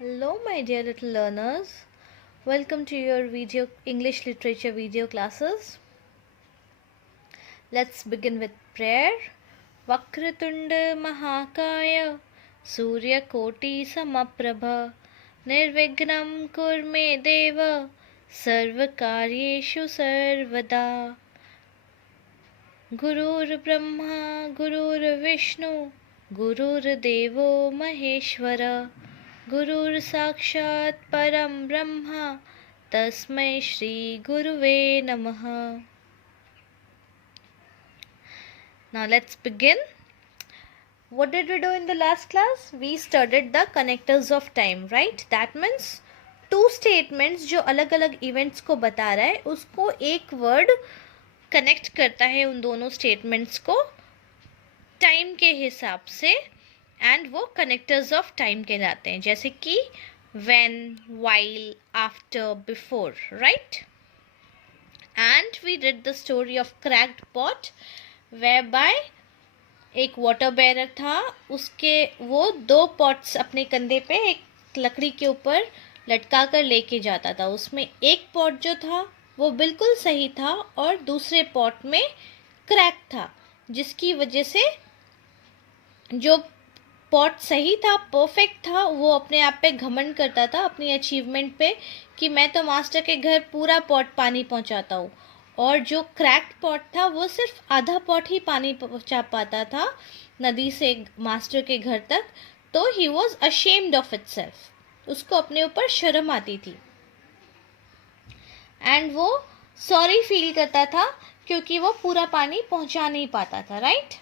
Hello, my dear little learners. Welcome to your video English literature video classes. Let's begin with prayer. Vakratunda Mahakaya Surya Koti Samaprabha Nirvignam Kurme Deva Sarvakaryeshu Sarvada. Gurur Brahma Gurur Vishnu Gurur Devo Maheshwara गुरुर साक्षात् परम ब्रह्मा तस्मै श्री गुरुवे नमः. Now let's begin. What did we do in the last class? We studied the connectors of time, right? That means two statements जो अलग अलग events को बता रहा है उसको एक word connect करता है उन दोनों statements को time के हिसाब से एंड वो कनेक्टर्स ऑफ टाइम कहलाते हैं, जैसे कि when, while, after, before, right. And we did the story of cracked pot whereby एक वाटर बेरर था, उसके वो दो पॉट्स अपने कंधे पे एक लकड़ी के ऊपर लटका कर लेके जाता था. उसमें एक पॉट जो था वो बिल्कुल सही था और दूसरे पॉट में क्रैक था, जिसकी वजह से जो पॉट सही था, परफेक्ट था, वो अपने आप पे घमंड करता था अपनी अचीवमेंट पे कि मैं तो मास्टर के घर पूरा पॉट पानी पहुंचाता हूँ. और जो क्रैक्ड पॉट था वो सिर्फ आधा पॉट ही पानी पहुंचा पाता था नदी से मास्टर के घर तक. तो he was ashamed of itself, उसको अपने ऊपर शर्म आती थी एंड वो सॉरी फील करता था क्योंकि वो पूरा पानी पहुंचा नहीं पाता था, राइट.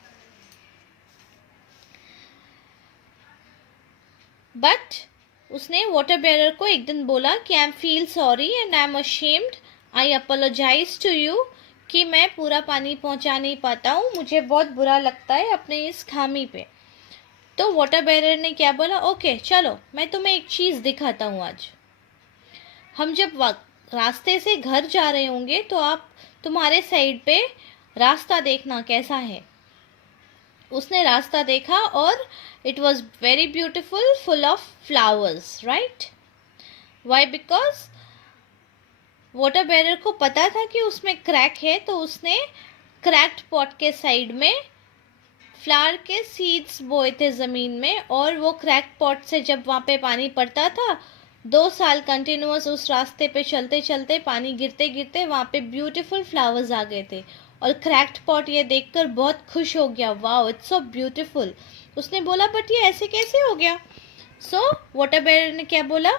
बट उसने वाटर बेरर को एक दिन बोला कि I am feel sorry and I am ashamed, I apologize to you, कि मैं पूरा पानी पहुंचा नहीं पाता हूँ, मुझे बहुत बुरा लगता है अपने इस खामी पे. तो वाटर बेरर ने क्या बोला, ओके चलो मैं तुम्हें एक चीज़ दिखाता हूँ. आज हम जब रास्ते से घर जा रहे होंगे तो आप तुम्हारे साइड पे रास्ता देखना कैसा है. उसने रास्ता देखा और it was very beautiful, full of flowers, right. Why? Because water bearer को पता था कि उसमें क्रैक है, तो उसने क्रैक्ड पॉट के साइड में फ्लावर के सीड्स बोए थे ज़मीन में, और वो क्रैक पॉट से जब वहाँ पे पानी पड़ता था 2 साल कंटिन्यूअस उस रास्ते पे चलते चलते पानी गिरते गिरते वहाँ पे ब्यूटीफुल फ्लावर्स आ गए थे. और क्रैक्ड पॉट ये देखकर बहुत खुश हो गया, वाओ इट्स सो ब्यूटीफुल. उसने बोला बट ये ऐसे कैसे हो गया. सो वाटर बेरर ने क्या बोला,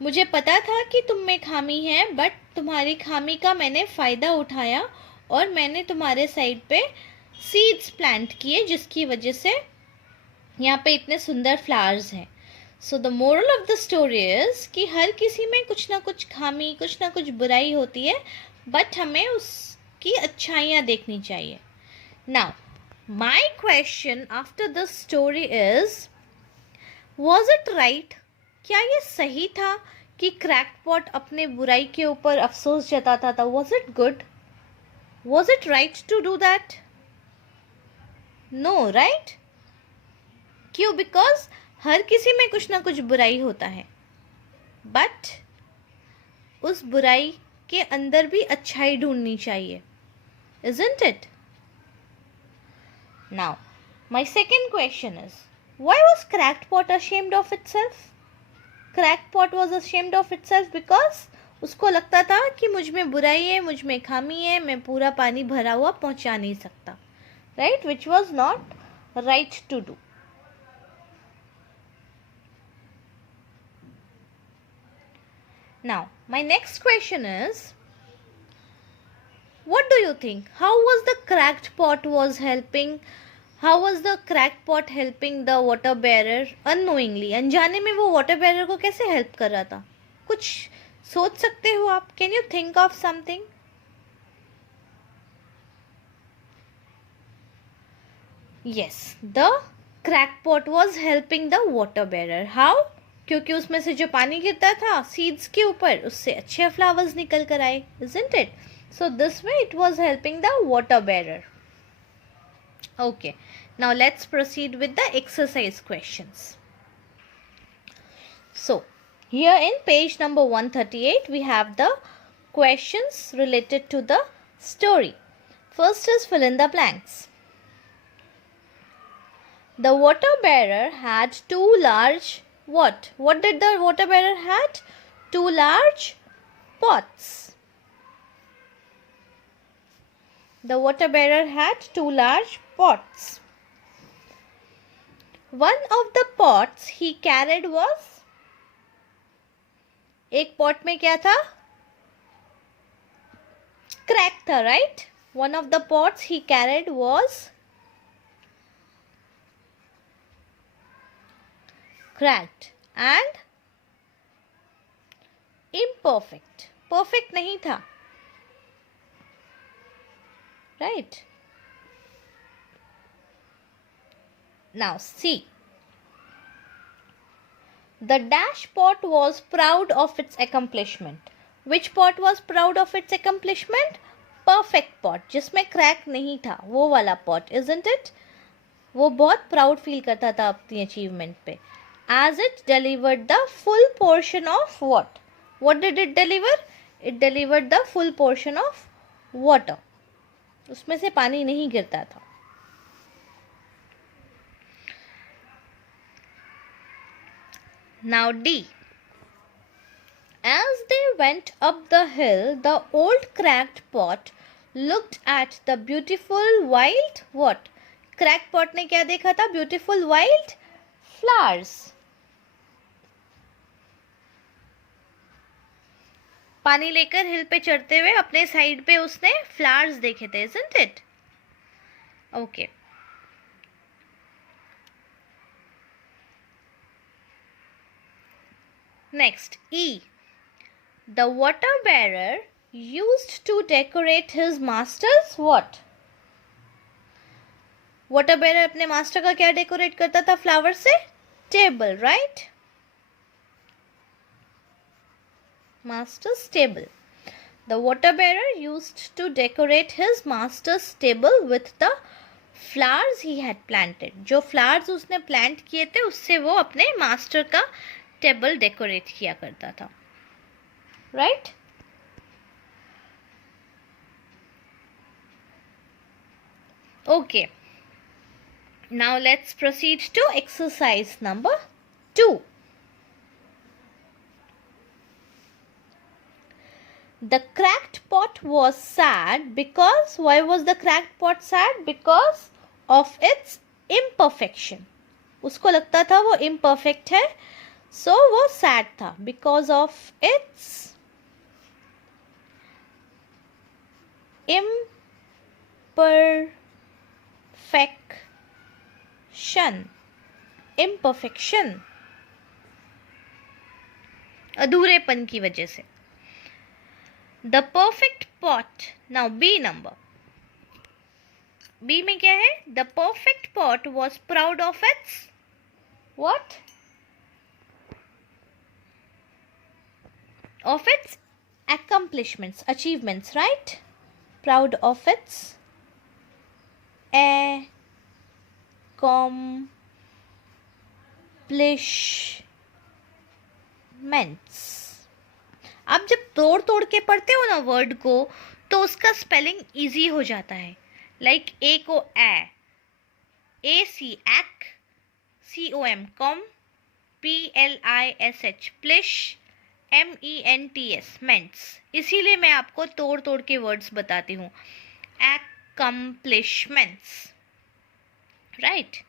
मुझे पता था कि तुम में खामी है, बट तुम्हारी खामी का मैंने फ़ायदा उठाया और मैंने तुम्हारे साइड पे सीड्स प्लांट किए, जिसकी वजह से यहाँ पे इतने सुंदर फ्लावर्स हैं. So the moral of the story is कि हर किसी में कुछ ना कुछ खामी, कुछ ना कुछ बुराई होती है, बट हमें उसकी अच्छाइयाँ देखनी चाहिए. Now my question after this story is, was it right? क्या ये सही था कि क्रैक्ड पॉट अपने बुराई के ऊपर अफसोस जताता था? Was it good? Was it right to do that? No, right. क्यों? बिकॉज हर किसी में कुछ ना कुछ बुराई होता है, बट उस बुराई के अंदर भी अच्छाई ढूंढनी चाहिए, isn't it? Now, my second question is, why was cracked pot ashamed of itself? Cracked pot was ashamed of itself because उसको लगता था कि मुझ में बुराई है, मुझ में खामी है, मैं पूरा पानी भरा हुआ पहुंचा नहीं सकता, right? Which was not right to do. Now, my next question is, what do you think? How was the cracked pot was helping? How was the cracked pot helping the water bearer unknowingly? अनजाने में वो water bearer को कैसे help कर रहा था? कुछ सोच सकते हो आप? Can you think of something? Yes, the cracked pot was helping the water bearer. How? क्योंकि उसमें से जो पानी गिरता था सीड्स के ऊपर, उससे अच्छे फ्लावर्स निकल कर आए, isn't it? So this way it was helping the water bearer. Okay, now let's proceed with the exercise questions. So Here in page number 138, we have the questions related to the story. First is fill in the blanks. The water bearer had two large what? What did the water bearer had? Two large pots. The water bearer had two large pots. One of the pots he carried was, एक pot में क्या था? Crack था, right? One of the pots he carried was cracked and imperfect. Perfect नहीं था, right? Now see. The dash pot was proud of its accomplishment. Which pot was proud of its accomplishment? Perfect pot, जिसमें crack नहीं था, वो वाला pot, isn't it? वो बहुत proud feel करता था अपनी achievement पे. As it delivered the full portion of what? What did it deliver? It delivered the full portion of water. उसमें से पानी नहीं गिरता था. Now D. As they went up the hill, the old cracked pot looked at the beautiful wild what? Cracked pot ने क्या देखा था? Beautiful wild flowers. पानी लेकर हिल पे चढ़ते हुए अपने साइड पे उसने फ्लावर्स देखे थे, isn't it? Okay. Next, E. The water bearer used to decorate his master's what? Water bearer अपने master का क्या decorate करता था flower से? Table, right? Master's table. The water bearer used to decorate his master's table with the flowers he had planted. जो flowers उसने plant किए थे उससे वो अपने master का टेबल डेकोरेट किया करता था, right? Okay, now let's proceed to exercise number 2. The cracked pot was sad because, why was the cracked pot sad? Because of its imperfection. उसको लगता था वो imperfect है, so वो sad था because of its imperfection, अधूरेपन की वजह से. The perfect pot. Now B number. B में क्या है? The perfect pot was proud of its what? Of its accomplishments, achievements, right? Proud of its accomplishments. आप जब तोड़ तोड़ के पढ़ते हो ना वर्ड को तो उसका स्पेलिंग इजी हो जाता है. लाइक ए को ए सी एक्, COM कॉम, PLISH प्लिश, MENTS मेंट्स. इसीलिए मैं आपको तोड़ तोड़ के वर्ड्स बताती हूँ. accomplishments, right?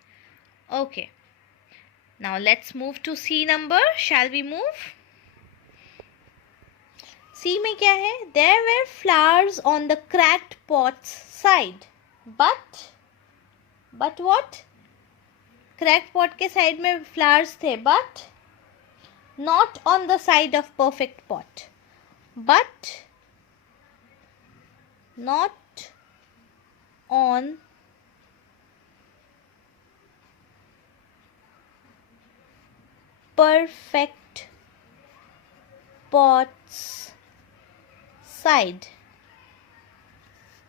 Okay, now let's move to C number. Shall we move? C में क्या है? There were flowers on the cracked pot's side, but what? Cracked pot के साइड में flowers थे, but not on the side of perfect pot, but not on perfect pot's side.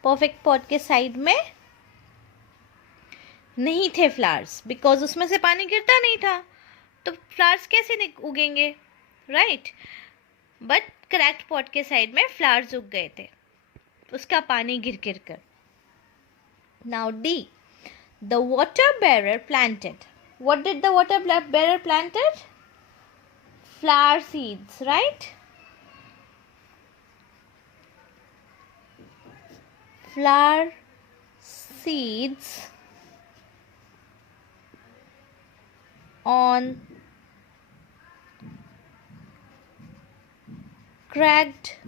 perfect pot के side में नहीं थे flowers, because उसमें से पानी गिरता नहीं था, तो फ्लावर्स कैसे उगेंगे? राइट, बट क्रैक्ड पॉट के साइड में फ्लावर्स उग गए थे, उसका पानी गिर गिर कर. Now the, the water bearer planted. What did the water bearer planted? Flower seeds, right? Flower seeds on cracked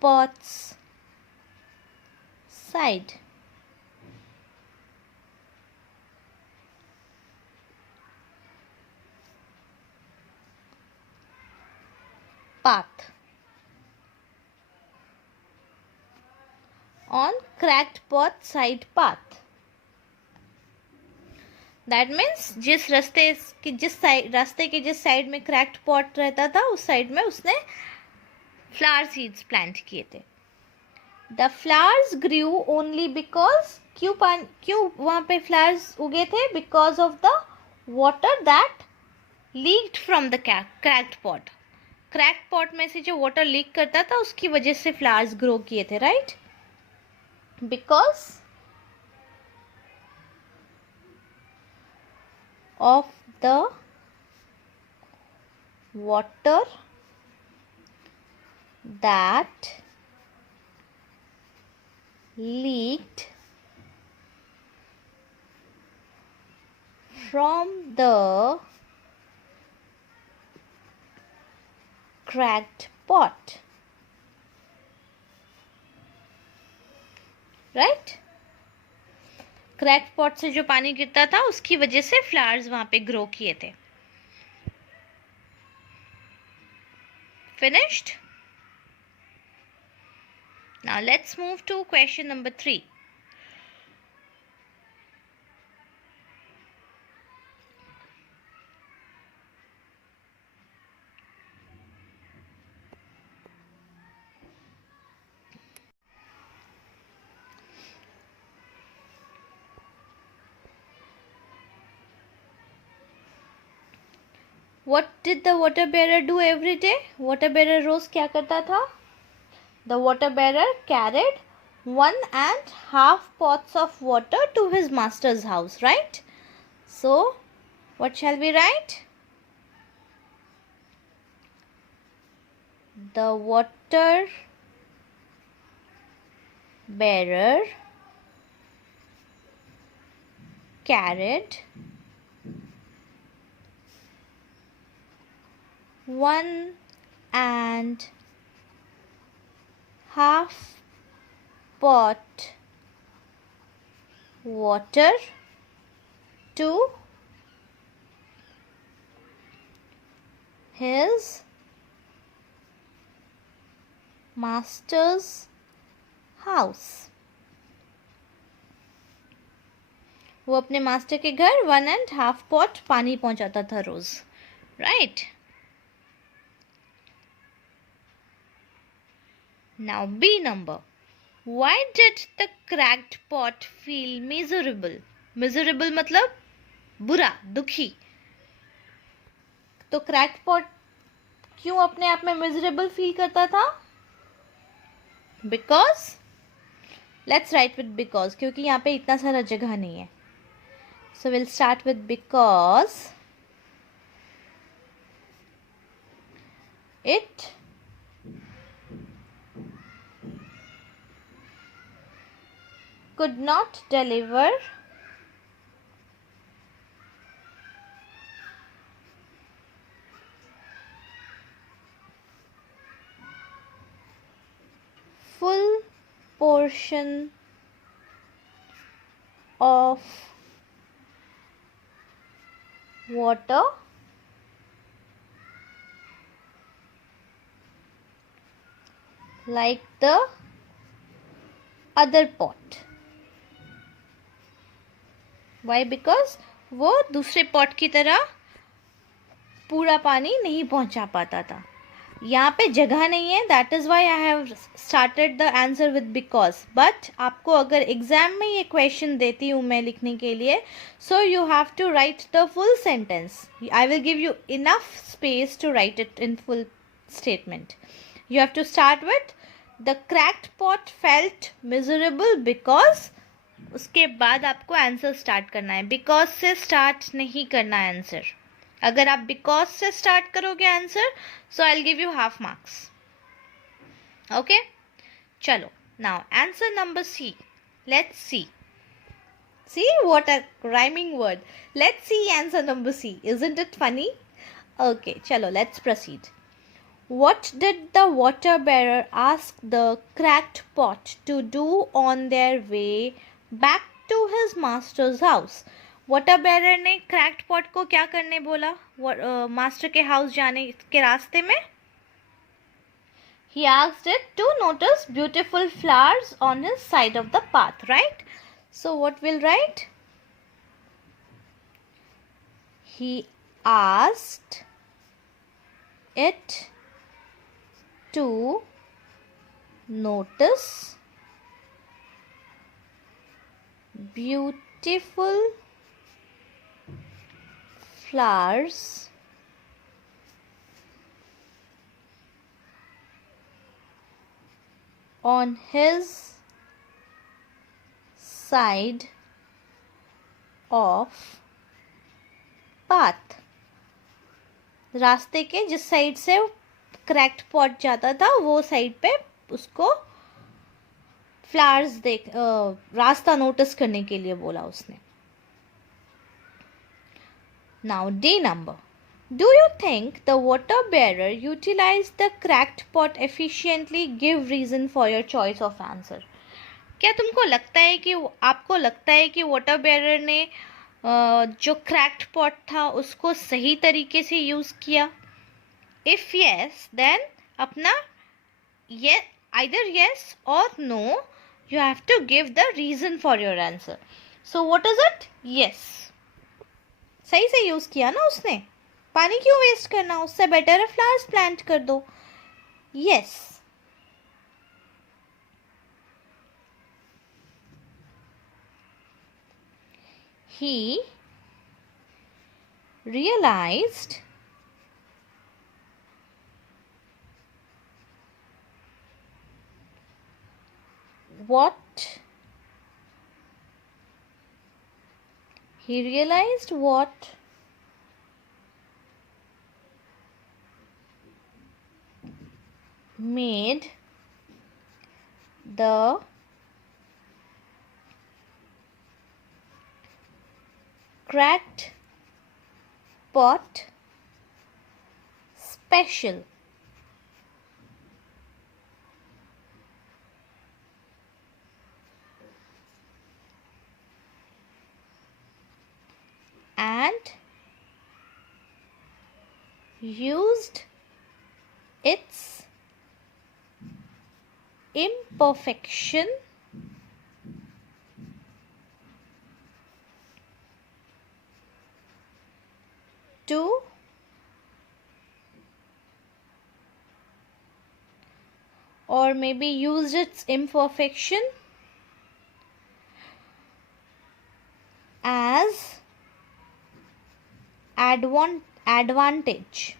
pot's side. Path. On cracked pot side path. That means जिस रास्ते के जिस साइड में क्रैक्ड पॉट रहता था उस side में उसने फ्लावर सीड्स प्लांट किए थे. The flowers grew only because, क्यों वहाँ पे फ्लावर्स उगे थे? Because of the water that leaked from the cracked pot. Cracked pot में से जो वाटर लीक करता था उसकी वजह से फ्लावर्स ग्रो किए थे, right? Because of the water that leaked from the cracked pot, right? Cracked pot से जो पानी गिरता था उसकी वजह से फ्लावर्स वहां पे ग्रो किए थे. Finished. Now let's move to question number 3. What did the water bearer do every day? Water bearer रोज क्या करता था? The water bearer carried 1.5 pots of water to his master's house, right? So, what shall we write? The water bearer carried 1.5 pot water to his master's house. वो अपने master के घर 1.5 pot पानी पहुंचाता था रोज, right? Now B number. Why did the cracked pot feel miserable? Miserable मतलब बुरा, दुखी. तो cracked pot क्यों अपने आप में miserable feel करता था? Because, let's write with because, क्योंकि यहाँ पे इतना सारा जगह नहीं है. So we'll start with because it could not deliver full portion of water like the other pot. Why? Because वो दूसरे पॉट की तरह पूरा पानी नहीं पहुंचा पाता था. यहाँ पे जगह नहीं है, that is why I have started the answer with because. But आपको अगर एग्जाम में ये क्वेश्चन देती हूँ मैं लिखने के लिए, so you have to write the full sentence. I will give you enough space to write it in full statement. You have to start with the cracked pot felt miserable because. उसके बाद आपको answer start करना है. Because से start नहीं करना है answer. अगर आप बिकॉज से स्टार्ट करोगे answer, so I will give you half marks. Okay, चलो. Now answer number C. Let's see. See what a rhyming word. Let's see answer number C. Isn't it funny? Okay, chalo, let's proceed. What did the water bearer ask the cracked pot to do on their way back to his master's house? Water bearer ने cracked pot को क्या करने बोला master के house जाने के रास्ते में? He asked it to notice beautiful flowers on his side of the path, right? So what we'll write? He asked it to notice beautiful flowers on his side of path. रास्ते के जिस side से cracked pot जाता था वो side पे उसको flowers देख रास्ता नोटिस करने के लिए बोला उसने. Now D number. Do you think the water bearer utilized the cracked pot efficiently? Give reason for your choice of answer. क्या तुमको लगता है कि आपको लगता है कि वाटर बेरर ने जो क्रैक्ड पॉट था उसको सही तरीके से यूज़ किया? इफ़ यस, देन अपना ये either yes or no, you have to give the reason for your answer. So what is it? Yes. सही से यूज़ किया ना उसने. पानी क्यों वेस्ट करना, उससे बेटर है फ्लावर्स प्लांट कर दो. Yes. He realized what made the cracked pot special. And used its imperfection to or maybe used its imperfection as advantage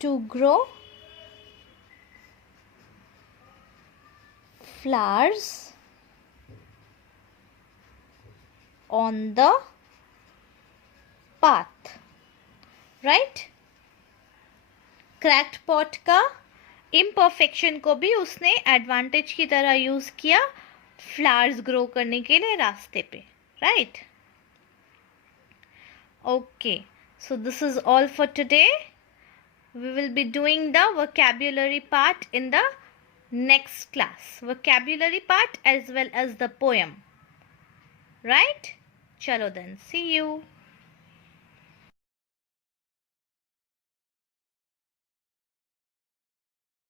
to grow flowers on the path, right? Cracked pot का imperfection को भी उसने advantage की तरह use किया flowers grow करने के लिए रास्ते पे, right? Okay, so this is all for today. We will be doing the vocabulary part in the next class. Vocabulary part as well as the poem. Right? Chalo then. See you.